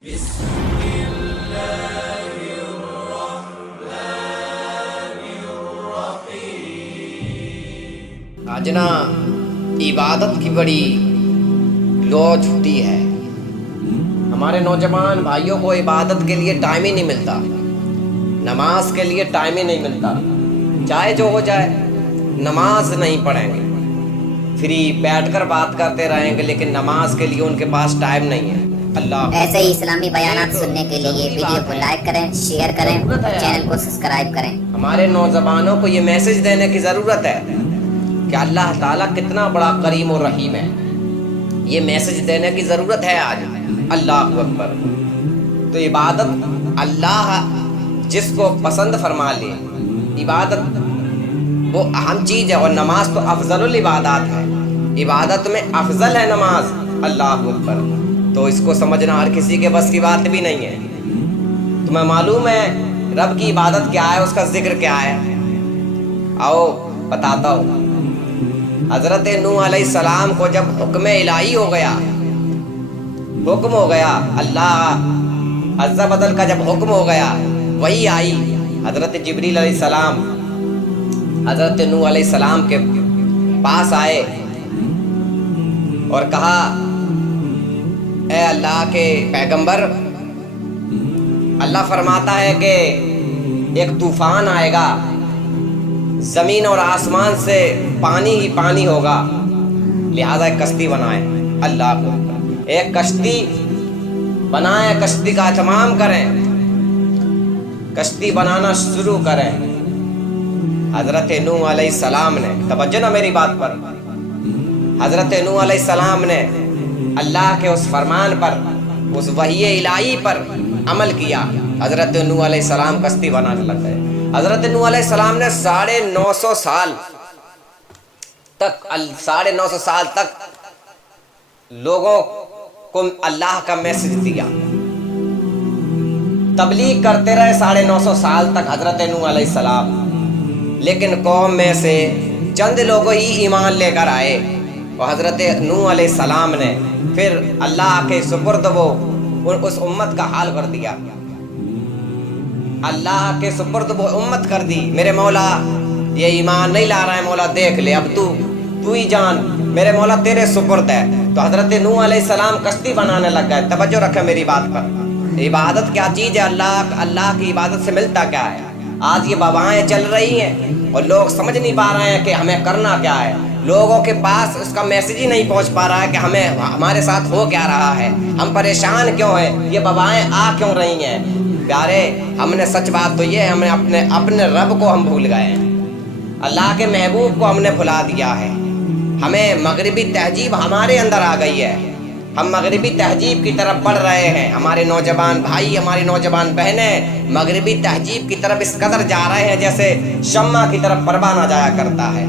आज ना इबादत की बड़ी लो छुट्टी है। हमारे नौजवान भाइयों को इबादत के लिए टाइम ही नहीं मिलता, नमाज के लिए टाइम ही नहीं मिलता। चाहे जो हो जाए, नमाज नहीं पढ़ेंगे, फ्री बैठकर बात करते रहेंगे, लेकिन नमाज के लिए उनके पास टाइम नहीं है। अल्लाह ऐसे ही इस्लामी बयानात सुनने के लिए वीडियो को लाइक करें, शेयर करें, चैनल को सब्सक्राइब करें। हमारे नौजवानों को ये मैसेज देने की ज़रूरत है कि अल्लाह ताला कितना बड़ा करीम और रहीम है। ये मैसेज देने की ज़रूरत है आज। अल्लाह अकबर। तो इबादत अल्लाह जिसको पसंद फरमा ले, इबादत वो अहम चीज़ है, और नमाज तो अफजलुल इबादत है। इबादत में अफजल है नमाज। अल्लाह अकबर। तो इसको समझना हर किसी के बस की बात भी नहीं है। तुम्हें मालूम है रब की इबादत क्या है, उसका जिक्र क्या है? आओ बताता हूँ। हज़रत नूह अलैहिस्सलाम को जब हुक्म इलाही हो गया, हुक्म हो गया, अल्लाह अज़्ज़ा बदल का जब हुक्म हो गया, वही आई। हज़रत जिब्रील अलैहिस्सलाम हज़रत नूह अलैहिस्सलाम के पास आए और कहा, ए अल्लाह के पैगंबर, अल्लाह फरमाता है कि एक तूफान आएगा, ज़मीन और आसमान से पानी ही पानी होगा, लिहाजा एक कश्ती बनाए। अल्लाह को एक कश्ती बनाए, कश्ती का एहतमाम करें, कश्ती बनाना शुरू करें। हज़रत नूह अलैहिस्सलाम ने, तवज्जो ना मेरी बात पर, हज़रत नूह अलैहिस्सलाम ने अल्लाह के उस फरमान पर, उस वही इलाही पर अमल किया। हज़रत नूह अलैहिस्सलाम कश्ती बनाने लग गए। हज़रत नूह अलैहिस्सलाम ने 950 साल तक 950 साल तक लोगों को अल्लाह का मैसेज दिया, तबलीग करते रहे 950 साल तक हज़रत नूह अलैहिस्सलाम। लेकिन कौम में से चंद लोग ही ईमान लेकर आए, और हज़रत नूह अलैहिस्सलाम ने फिर अल्लाह के सुपुर्द वो उस उम्मत का हाल कर दिया। अल्लाह के सुपुर्द वो उम्मत कर दी। मेरे मौला ये ईमान नहीं ला रहा है, मौला देख ले, अब तू ही जान, मेरे मौला तेरे सुपुर्द है। तो हज़रत नूह अलैहिस्सलाम कश्ती बनाने लग गए। तवज्जो रखें मेरी बात पर। इबादत क्या चीज़ है? अल्लाह की इबादत से मिलता क्या है? आज ये वबाएँ चल रही हैं और लोग समझ नहीं पा रहे हैं कि हमें करना क्या है। लोगों के पास उसका मैसेज ही नहीं पहुंच पा रहा है कि हमारे साथ हो क्या रहा है, हम परेशान क्यों हैं, ये वबाएँ आ क्यों रही हैं। प्यारे, हमने सच बात तो ये है, हमने अपने रब को हम भूल गए हैं, अल्लाह के महबूब को हमने भुला दिया है। हमें मगरिबी तहजीब हमारे अंदर आ गई है, हम मगरिबी तहजीब की तरफ बढ़ रहे हैं। हमारे नौजवान भाई, हमारी नौजवान बहनें मगरिबी तहजीब की तरफ इस कदर जा रहे हैं जैसे शम्मा की तरफ परवाना जाया करता है।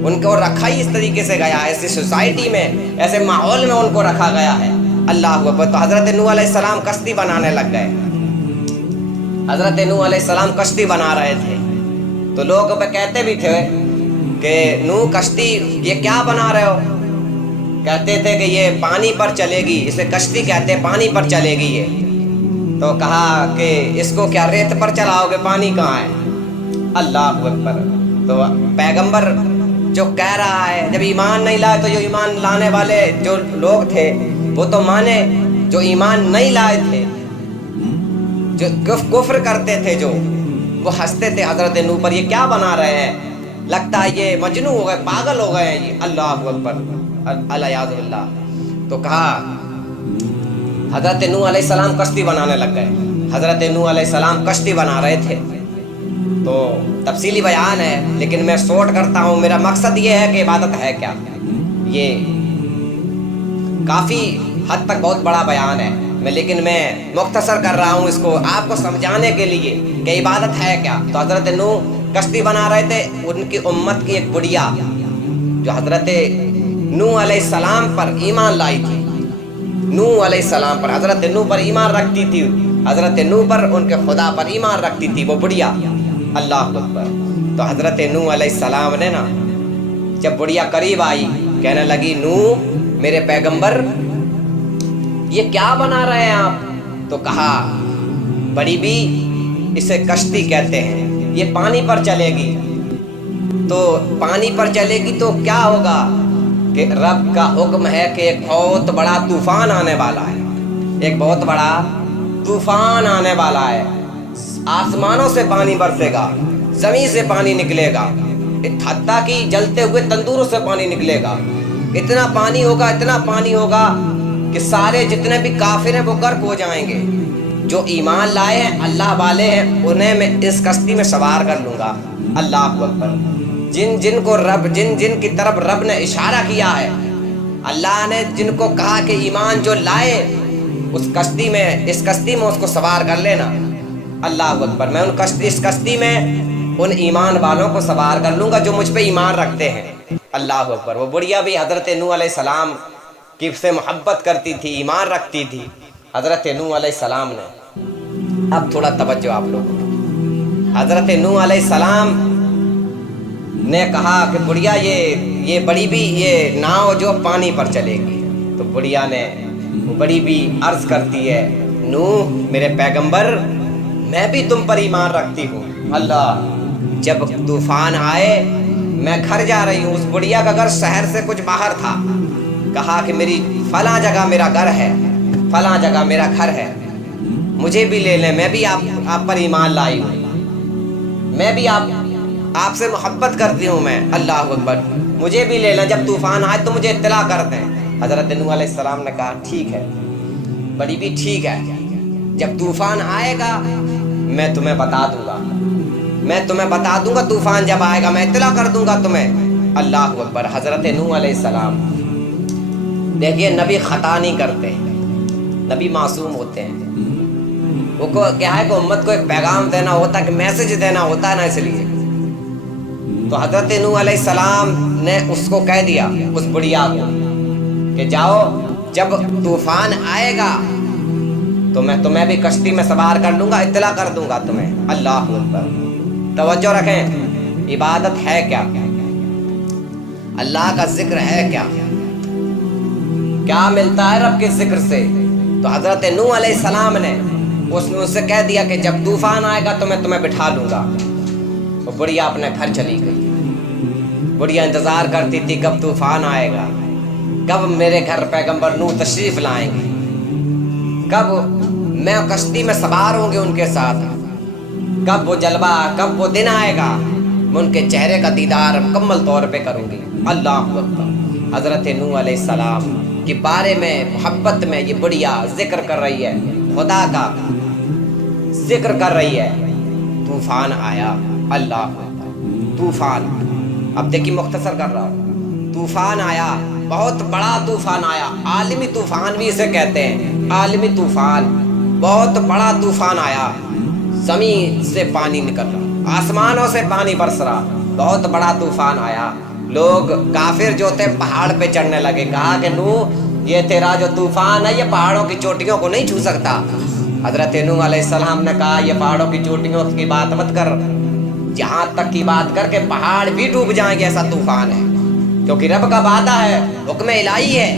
उनको रखा ही इस तरीके से गया है, ऐसी सोसाइटी में, ऐसे माहौल में उनको रखा गया है। अल्लाह अकबर। तो हज़रत नूह अलैहिस्सलाम कश्ती बनाने लग गए। हज़रत नूह अलैहिस्सलाम कश्ती बना रहे थे तो लोग कहते भी थे कि नूह कश्ती ये क्या बना रहे हो? कहते थे कि ये पानी पर चलेगी, इसे कश्ती कहते हैं, पानी पर चलेगी ये। तो कहा कि इसको क्या रेत पर चलाओगे, पानी कहाँ है? अल्लाह अकबर। तो पैगंबर जो कह रहा है, जब ईमान नहीं लाए तो जो ईमान लाने वाले जो लोग थे वो तो माने, जो ईमान नहीं लाए थे, जो कुफ्र करते थे, जो वो हंसते थे हज़रत नूह पर, ये क्या बना रहे हैं, लगता है ये मजनू हो गए, पागल हो गए हैं ये। अल्लाह अकबर, अल्लाह। तो कहा हज़रत नूह अलैहिस्सलाम कश्ती बनाने लग गए। हज़रत नूह अलैहिस्सलाम कश्ती बना रहे थे। तो तफसीली बयान है, लेकिन मैं शॉर्ट करता हूँ। मेरा मकसद ये है कि इबादत है क्या। ये काफ़ी हद तक बहुत बड़ा बयान है, लेकिन मैं मुख्तसर कर रहा हूँ इसको आपको समझाने के लिए कि इबादत है क्या। तो हज़रत नूह कश्ती बना रहे थे, उनकी उम्मत की एक बुढ़िया जो हज़रत नूह अलैहिस्सलाम पर ईमान लाई थी, नूह अलैहिस्सलाम पर, हज़रत नूह पर ईमान रखती थी, हज़रत नूह पर, उनके खुदा पर ईमान रखती थी वो बुढ़िया। अल्लाह अकबर। तो हज़रत नूह अलैहिस्सलाम ने ना, जब बुढ़िया करीब आई, कहने लगी, नूह मेरे पैगंबर ये क्या बना रहे हैं आप? تو کہا بڑی بھی اسے کشتی کہتے ہیں، یہ پانی پر چلے گی، تو پانی پر چلے گی تو کیا ہوگا کہ رب کا حکم ہے کہ ایک بہت بڑا طوفان آنے والا ہے، ایک بہت بڑا طوفان آنے والا ہے، آسمانوں سے پانی برسے گا، زمین سے پانی نکلے گا، حتیٰ کہ جلتے ہوئے تندوروں سے پانی نکلے گا، اتنا پانی ہوگا، اتنا پانی ہوگا کہ سارے جتنے بھی کافر ہیں وہ غرق ہو جائیں گے۔ جو ایمان لائے ہیں، اللہ والے ہیں، انہیں میں اس کشتی میں سوار کر لوں گا۔ اللہ اکبر۔ جن کی طرف رب نے اشارہ کیا ہے، اللہ نے جن کو کہا کہ ایمان جو لائے اس کشتی میں اس کو سوار کر لینا۔ اللہ اکبر۔ میں اس کشتی میں ان ایمان والوں کو سوار کر لوں گا جو مجھ پہ ایمان رکھتے ہیں۔ اللہ اکبر۔ وہ بڑھیا بھی حضرت نوح علیہ السلام کی سے محبت کرتی تھی، ایمان رکھتی تھی حضرت نوح علیہ السلام نے۔ اب تھوڑا توجہ آپ لوگوں، حضرت نوح علیہ السلام نے کہا کہ بڑھیا یہ بڑی بھی یہ ناؤ جو پانی پر چلے گی، تو بڑھیا نے وہ بڑی بھی عرض کرتی ہے نوح میرے پیغمبر میں بھی تم پر ایمان رکھتی ہوں۔ اللہ، جب طوفان آئے میں گھر جا رہی ہوں، اس بڑھیا کا گھر شہر سے کچھ باہر تھا، کہا کہ میری فلاں جگہ میرا گھر ہے، فلاں جگہ میرا گھر ہے، مجھے بھی لے لیں، میں بھی آپ پر ایمان لائی ہوں، میں بھی آپ سے محبت کرتی ہوں میں۔ اللہ اکبر۔ مجھے بھی لے لیں، جب طوفان آئے تو مجھے اطلاع کر دیں۔ حضرت نوح علیہ السلام نے کہا ٹھیک ہے بڑی بھی، ٹھیک ہے، جب طوفان آئے گا میں تمہیں بتا دوں گا، میں تمہیں بتا دوں گا، طوفان جب آئے گا میں اطلاع کر دوں گا تمہیں۔ اللہ اکبر۔ حضرت نوح علیہ السلام، دیکھیے نبی خطا نہیں کرتے، نبی معصوم ہوتے ہیں، وہ کو کیا ہے کہ امت کو ایک پیغام دینا ہوتا ہے، کہ میسج دینا ہوتا ہے نا، اس لیے تو حضرت نوح علیہ السلام نے اس کو کہہ دیا، اس بڑھیا کو، کہ جاؤ جب طوفان آئے گا تو میں تمہیں بھی کشتی میں سوار کر لوں گا، اطلاع کر دوں گا تمہیں۔ اللہ اکبر۔ توجہ رکھیں، عبادت ہے کیا، اللہ کا ذکر ہے کیا، کیا ملتا ہے رب کے ذکر سے؟ تو حضرت نوح علیہ السلام نے اس سے کہہ دیا کہ جب طوفان آئے گا تو میں تمہیں بٹھا لوں گا۔ وہ بڑھیا اپنے گھر چلی گئی، بڑھیا انتظار کرتی تھی کب طوفان آئے گا، کب میرے گھر پیغمبر نوح تشریف لائیں گے، کب میں کشتی میں سوار ہوں گے ان کے ساتھ، کب وہ جلوہ، کب وہ دن آئے گا، میں ان کے چہرے کا دیدار مکمل طور پہ کروں گی۔ اللہ اکبر۔ حضرت نوح علیہ السلام کے بارے میں محبت میں یہ بڑھیا ذکر کر رہی ہے، خدا کا ذکر کر رہی ہے۔ طوفان آیا، اللہ اکبر، طوفان، اب دیکھیے مختصر کر رہا ہوں، طوفان آیا، بہت بڑا طوفان آیا، عالمی طوفان بھی اسے کہتے ہیں، عالمی طوفان، بہت بڑا طوفان آیا، زمین سے پانی نکل رہا، آسمانوں سے پانی برس رہا، بہت بڑا طوفان آیا۔ لوگ کافر جو تھے پہاڑ پہ چڑھنے لگے، کہا کہ نوح یہ تیرا جو طوفان ہے یہ پہاڑوں کی چوٹیوں کو نہیں چھو سکتا۔ حضرت نوح علیہ السلام نے کہا یہ پہاڑوں کی چوٹیوں کی بات مت کر، جہاں تک کی بات کر کے پہاڑ بھی ڈوب جائیں گے ایسا طوفان ہے، کیونکہ رب کا وعدہ ہے، حکم الہی ہے،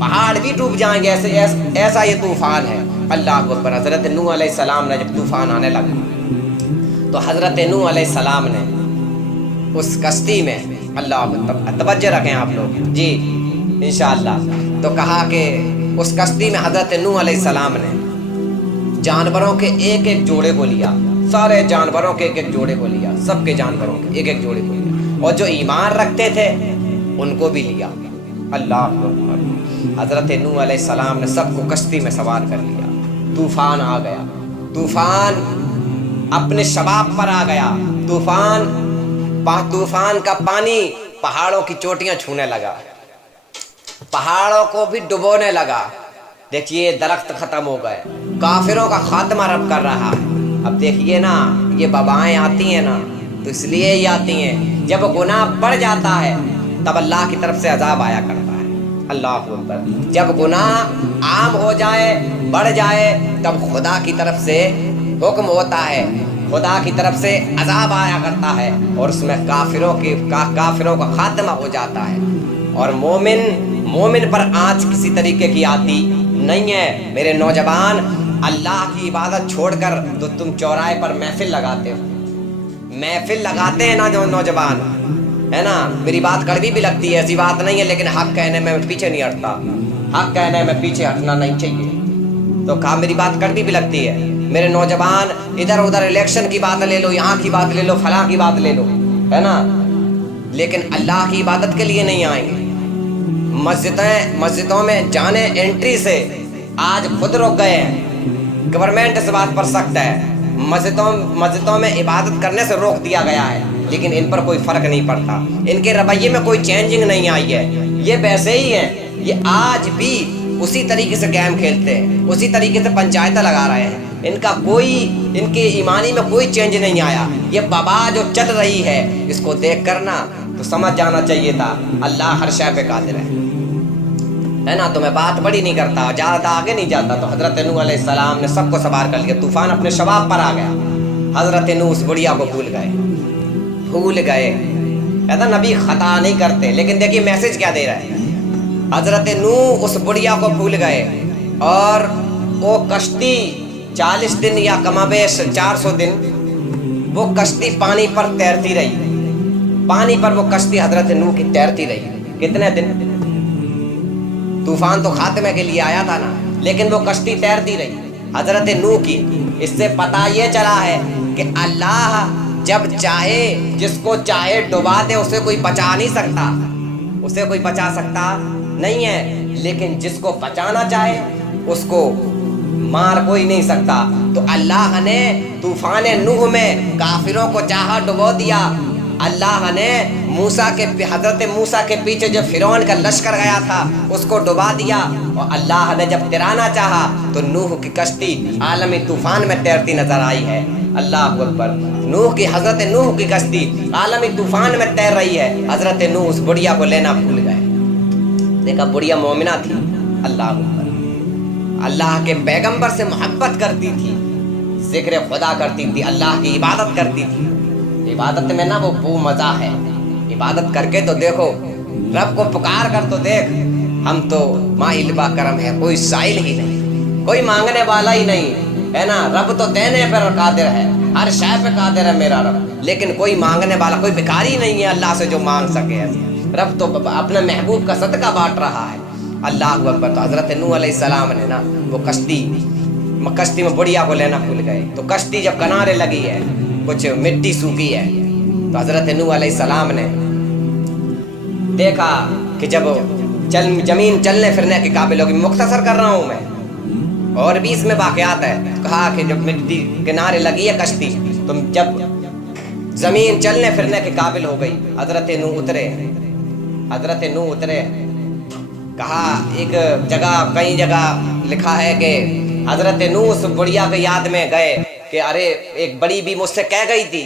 پہاڑ بھی ڈوب جائیں گے، ایسا یہ طوفان ہے۔ اللہ اکبر۔ حضرت نوح علیہ السلام نے جب طوفان آنے لگا تو حضرت نوح علیہ السلام نے اس کشتی میں، اللہ توجہ رکھیں آپ لوگ جی انشاءاللہ، تو کہا کہ اس کشتی میں حضرت نوح علیہ السلام نے جانوروں کے ایک ایک جوڑے کو لیا، سارے جانوروں کے ایک ایک جوڑے کو لیا، سب کے جانوروں کے ایک ایک جوڑے کو لیا، اور جو ایمان رکھتے تھے ان کو بھی لیا۔ اللہ اکبر۔ حضرت نوح علیہ السلام نے سب کو کشتی میں سوار کر لیا، طوفان آ گیا، طوفان اپنے شباب پر آ گیا، طوفان کا پانی پہاڑوں کی چوٹیاں چھونے لگا، پہاڑوں کو بھی ڈبونے لگا۔ دیکھیے درخت ختم ہو گئے، کافروں کا خاتمہ رب کر رہا ہے۔ اب دیکھیے نا یہ وبائیں آتی ہیں نا تو اس لیے ہی آتی ہیں، جب گناہ بڑھ جاتا ہے تب اللہ کی طرف سے عذاب آیا کرتا ہے۔ اللہ اکبر۔ جب گناہ عام ہو جائے، بڑھ جائے، تب خدا کی طرف سے حکم ہوتا ہے، خدا کی طرف سے عذاب آیا کرتا ہے، اور اس میں کافروں کا خاتمہ ہو جاتا ہے، اور مومن پر آنچ کسی طریقے کی آتی نہیں ہے۔ میرے نوجوان، अल्लाह की इबादत छोड़कर तो तुम चौराहे पर महफिल लगाते हो, महफिल लगाते हैं ना जो नौजवान, है ना। मेरी बात कड़वी भी लगती है, ऐसी बात नहीं है, लेकिन हक कहने में पीछे नहीं हटता, हक कहने में पीछे हटना नहीं चाहिए। तो कहा मेरी बात कड़वी भी लगती है। मेरे नौजवान इधर उधर इलेक्शन की बात ले लो, यहाँ की बात ले लो, फलां की बात ले लो, है ना, लेकिन अल्लाह की इबादत के लिए नहीं आएंगे। मस्जिदों में जाने एंट्री से आज खुद रुक गए हैं। गवर्नमेंट इस बात पर सख्त है, मस्जिदों में इबादत करने से रोक दिया गया है, लेकिन इन पर कोई फर्क नहीं पड़ता, इनके रवैये में कोई चेंजिंग नहीं आई है। ये वैसे ही हैं, ये आज भी उसी तरीके से गेम खेलते हैं, उसी तरीके से पंचायतें लगा रहे हैं। इनके ईमानी में कोई चेंज नहीं आया। ये बबा जो चल रही है, इसको देख कर ना तो समझ जाना चाहिए था अल्लाह हर शय पे कादिर है ना। तो मैं बात बड़ी नहीं करता, ज़्यादा आगे नहीं जाता। तो हज़रत नूह अलैहिस्सलाम ने सबको सवार कर लिया, तूफान अपने शबाब पर आ गया। हज़रत नूह उस बुढ़िया को भूल गए। कहता नबी खता नहीं करते, लेकिन देखिए मैसेज क्या दे रहा है। हज़रत नूह उस बुढ़िया को भूल गए और वो कश्ती 40 दिन या कमाबेश 400 दिन वो कश्ती पानी पर तैरती रही। पानी पर वो कश्ती हज़रत नूह की तैरती रही। कितने दिन? तूफान तो खात्मे के लिए आया था ना, लेकिन वो कश्ती तैरती रही हज़रत नूह की। इससे पता ये चला है कि अल्लाह जब चाहे जिसको चाहे डुबा दे, उसे कोई बचा नहीं सकता, उसे कोई बचा सकता नहीं है, लेकिन जिसको बचाना चाहे उसको मार कोई नहीं सकता। तो अल्लाह ने तूफान नूह में काफिरों को चाहा डुबो दिया। अल्लाह ने हज़रत मूसा के पीछे जो फिरौन का लश्कर गया था उसको डुबा दिया। और अल्लाह ने जब तिराना चाहा तो नूह की कश्ती आलमी तूफान में तैरती नजर आई है। अल्लाह अकबर। हज़रत नूह की कश्ती आलमी तूफान में तैर रही है। हज़रत नूह उस बुढ़िया को लेना भूल गए। देखा, बुढ़िया मोमिना थी। अल्लाह अकबर। अल्लाह के पैगंबर से मोहब्बत करती थी, जिक्र खुदा करती थी, अल्लाह की इबादत करती थी। इबादत में ना वो मजा है। इबादत करके तो देखो, रब को पुकार कर तो देख। हम तो माइलबा करम है, कोई साइल ही नहीं, कोई मांगने वाला ही नहीं, है ना। रब तो देने पर कादिर है, हर शय पे कादिर है मेरा रब, लेकिन कोई मांगने वाला, कोई भिखारी नहीं है अल्लाह से जो मांग सके। रब तो अपने महबूब का सदका बांट रहा है। अल्लाह अकबर। तो हज़रत नूह अलैहिस्सलाम ने ना वो कश्ती में बुढ़िया को लेना भूल गए। तो कश्ती जब किनारे लगी है, कुछ मिट्टी सूखी है, तो हज़रत नूह अलैहिस्सलाम ने देखा कि जब जमीन चलने फिरने के काबिल होगी। मुख्तसर कर रहा हूँ मैं, और भी इसमें वाक़यात है। कहा कि जब मिट्टी किनारे लगी है कश्ती, तो जब जमीन चलने फिरने के काबिल हो गई, हज़रत नूह उतरे। कहा एक जगह, कई जगह लिखा है कि हज़रत नूह उस बुढ़िया के याद में गए कि अरे एक बड़ी भी मुझसे कह गई थी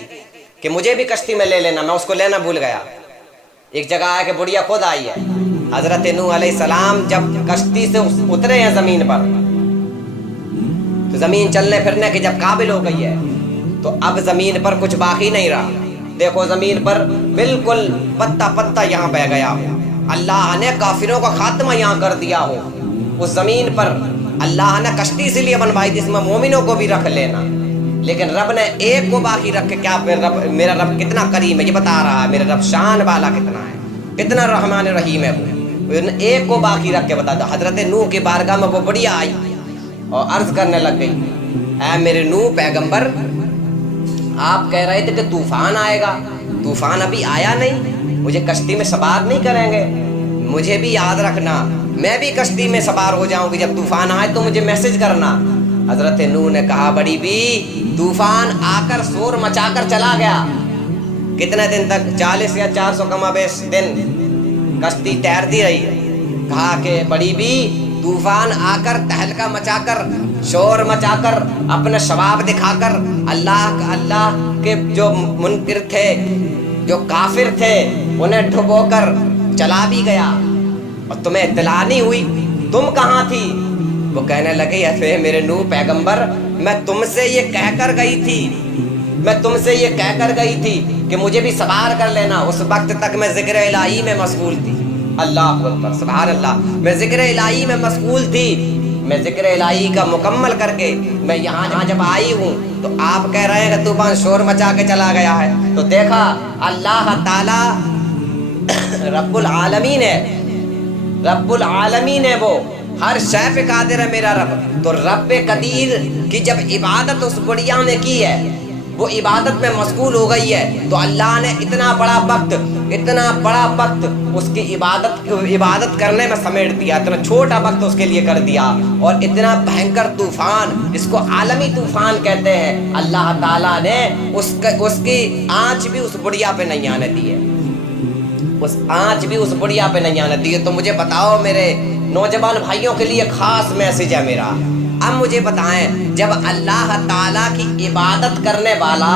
कि मुझे भी कश्ती में ले लेना, मैं उसको लेना भूल गया। एक जगह है कि बुढ़िया खुद आई है। हज़रत नूह अलैहिस्सलाम जब कश्ती से उतरे हैं ज़मीन पर, तो ज़मीन चलने फिरने के जब काबिल हो गई है, तो अब ज़मीन पर कुछ बाकी नहीं रहा। देखो, ज़मीन पर बिल्कुल पत्ता पत्ता यहाँ बह गया हो। अल्लाह ने काफिरों का खात्मा यहाँ कर दिया हो। उस ज़मीन पर अल्लाह ने कश्ती इसीलिए बनवाई थी, इसमें मोमिनों को भी रख लेना, लेकिन रब ने एक को बाकी रख के, क्या मेरा रब कितना करीम है ये बता रहा है। मेरा रब शान वाला कितना है, कितना रहमान रहीम है वो। एक को बाकी रख के बता दो। हज़रत नूह की बारगाह में वो बुढ़िया आई और अर्ज करने लग गई, ऐ मेरे नूह पैगंबर, आप कह रहे थे कि तूफान आएगा, तूफान अभी आया नहीं, मुझे कश्ती में सवार नहीं करेंगे। मुझे भी याद रखना, मैं भी कश्ती में सवार हो जाऊंगी, जब तूफान आए तो मुझे मैसेज करना। हज़रत नूह ने कहा, बड़ी भी, तूफान आकर शोर मचाकर चला गया। कितने दिन तक? 40 या 400 कमाबेश दिन कश्ती तैरती रही। कहा कि बड़ी भी, तूफान आकर तहलका मचाकर, शोर मचाकर, अपने शबाब दिखाकर अल्लाह के जो मुनकिर थे, जो काफिर थे, उन्हें डुबोकर चला भी गया, और तुम्हें इत्तला नहीं हुई, तुम कहाँ थी? वो कहने लगे, ऐसे मेरे नूह पैगंबर, मैं तुमसे ये कहकर गई थी कि मुझे भी सवार कर लेना। उस वक्त तक मैं ज़िक्र इलाही में मशगूल थी। अल्लाह अकबर, सुभान अल्लाह। मैं ज़िक्र इलाही में मशगूल थी, میں ذکر الہی کا مکمل کر کے میں یہاں جب آئی ہوں تو آپ کہہ رہے ہیں کہ طوفان شور مچا کے چلا گیا ہے. تو دیکھا اللہ تعالی رب العالمین ہے، رب العالمین ہے، وہ ہر شے پہ قادر ہے میرا رب. تو رب قدیر کی جب عبادت اس بڑیا نے کی ہے، وہ عبادت میں مشغول ہو گئی ہے، تو اللہ نے اتنا بڑا وقت اس کی عبادت کرنے میں سمیٹ دیا، اتنا چھوٹا وقت اس کے لیے کر دیا. اور اتنا بھینکر طوفان، اس کو عالمی طوفان کہتے ہیں، اللہ تعالیٰ نے اس کی آنچ بھی اس بڑیا پہ نہیں آنے دی ہے، اس آنچ بھی اس بڑیا پہ نہیں آنے دی ہے. تو مجھے بتاؤ میرے نوجوان بھائیوں کے لیے خاص میسج ہے میرا. اب مجھے بتائیں، جب اللہ تعالیٰ کی عبادت کرنے والا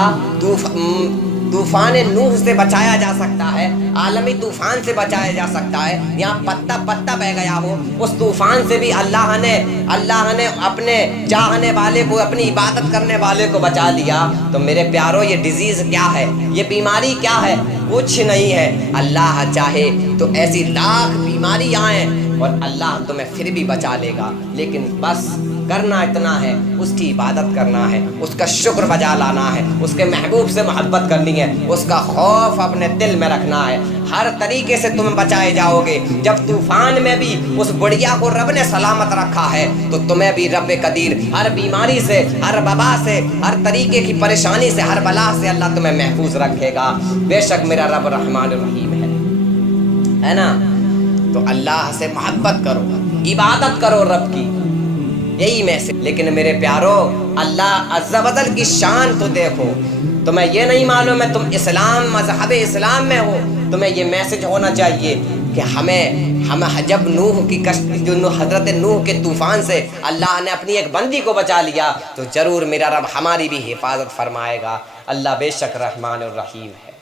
طوفان نوح سے بچایا جا سکتا ہے، عالمی طوفان سے بچایا جا سکتا ہے، یہاں پتا بہ گیا ہو، اس طوفان سے بھی اللہ نے اپنے چاہنے والے کو، اپنی عبادت کرنے والے کو بچا لیا. تو میرے پیارو، یہ ڈیزیز کیا ہے، یہ بیماری کیا ہے؟ کچھ نہیں ہے. اللہ چاہے تو ایسی لاکھ بیماری آئیں اور اللہ تمہیں پھر بھی بچا لے گا، لیکن بس کرنا اتنا ہے، اس کی عبادت کرنا ہے، اس کا شکر بجا لانا ہے، اس کے محبوب سے محبت کرنی ہے، اس کا خوف اپنے دل میں رکھنا ہے. ہر طریقے سے تم بچائے جاؤ گے. جب طوفان میں بھی اس بڑیا کو رب نے سلامت رکھا ہے تو تمہیں بھی رب قدیر ہر بیماری سے، ہر وبا سے، ہر طریقے کی پریشانی سے، ہر بلا سے اللہ تمہیں محفوظ رکھے گا. بے شک میرا رب رحمان الرحیم ہے نا. تو اللہ سے محبت کرو، عبادت کرو رب کی، یہی میسج. لیکن میرے پیارو، اللہ عز و جل کی شان تو دیکھو. تمہیں یہ نہیں معلوم ہے تم اسلام، مذہب اسلام میں ہو، تمہیں یہ میسج ہونا چاہیے کہ ہم جب نوح کی کشتی، جو حضرت نوح کے طوفان سے اللہ نے اپنی ایک بندی کو بچا لیا، تو ضرور میرا رب ہماری بھی حفاظت فرمائے گا. اللہ بے شک رحمان الرحیم ہے.